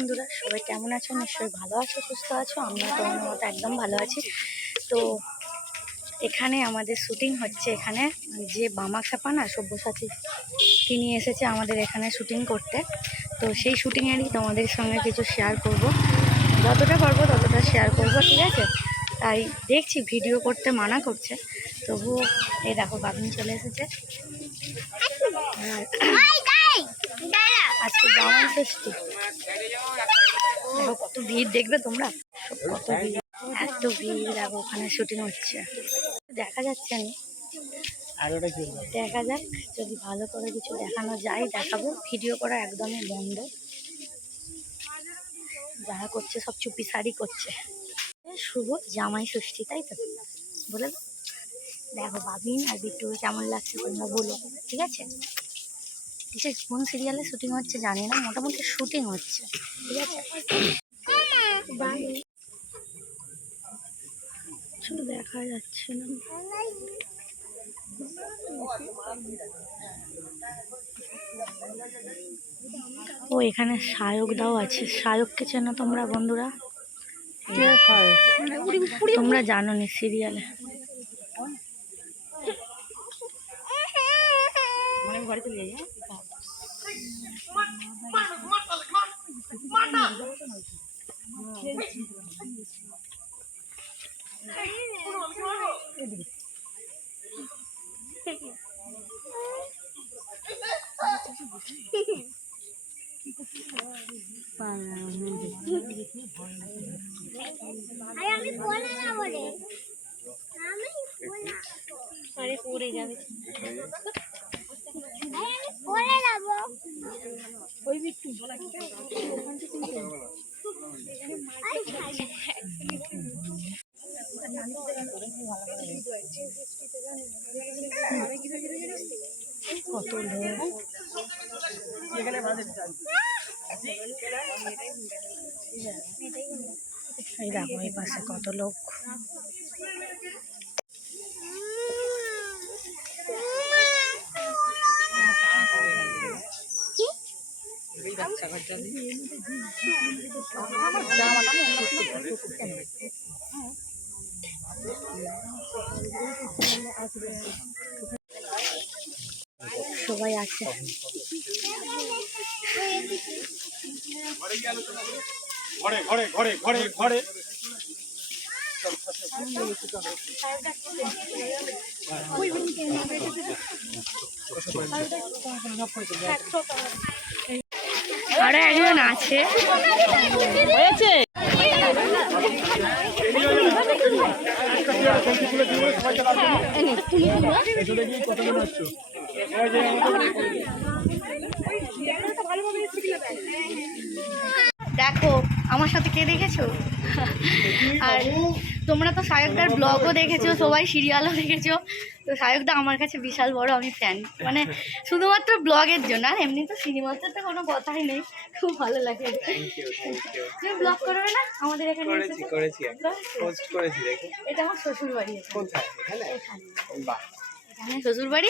বন্ধুরা, সবাই কেমন আছো? নিশ্চয়ই ভালো আছো, সুস্থ আছো। আমিও তোমার মতো একদম ভালো আছি। তো এখানে আমাদের শুটিং হচ্ছে। এখানে যে বামাখ্যাপা না, সব্যসাচী, তিনি এসেছে আমাদের এখানে শুটিং করতে। তো সেই শুটিংয়েরই তোমাদের সঙ্গে কিছু শেয়ার করব, যতটা পারবো ততটা শেয়ার করব, ঠিক আছে? তাই দেখছি ভিডিও করতে মানা করছে, তবুও এই দেখো বাবিন চলে এসেছে। আজকে জামাই ষষ্ঠী, দেখো কত ভিড়, দেখবে তোমরা কত ভিড়, এত ভিড়। দেখো ওখানে শুটিং হচ্ছে, দেখা যাচ্ছে না, দেখা যাক যদি ভালো করে কিছু দেখানো যায় দেখাবো। ভিডিও করা একদমই বন্ধ, যারা করছে সব চুপি সারি করছে। শুভ জামাই ষষ্ঠী, তাই তো বলে দাও। দেখো বাবিন আর বিট্টু কেমন লাগছে তোমরা বলো, ঠিক আছে? কিসের কোন সিরিয়ালে শুটিং হচ্ছে জানি না, মোটামুটি শুটিং হচ্ছে, ঠিক আছে? চলো, দেখা যাচ্ছে না। ও এখানে সায়কদাও আছে। সায়ককে চেনো তোমরা বন্ধুরা? তোমরা জানো নি সিরিয়ালে। পড়ে যাবে কত লোক। এই দেখো এই পাশে কত লোক। সবাই আছে। ঘরে ঘরে ঘরে ঘরে ঘরে আরো একজন আছে। হয়েছে দেখো আমার সাথে কে দেখেছো? আর তোমরা তো সায়কদার ব্লগও দেখেছো, সবাই সিরিয়ালও দেখেছো। তো সায়কদা আমার কাছে বিশাল বড় আমি ফ্যান, মানে শুধুমাত্র ব্লগের জন্য, আর এমনি তো সিনেমাতে তো কোনো কথাই নেই। খুব ভালো লাগে। তুমি ব্লগ করবে না আমাদের এখানে? এটা আমার শ্বশুর বাড়ি। এখানে শ্বশুর বাড়ি।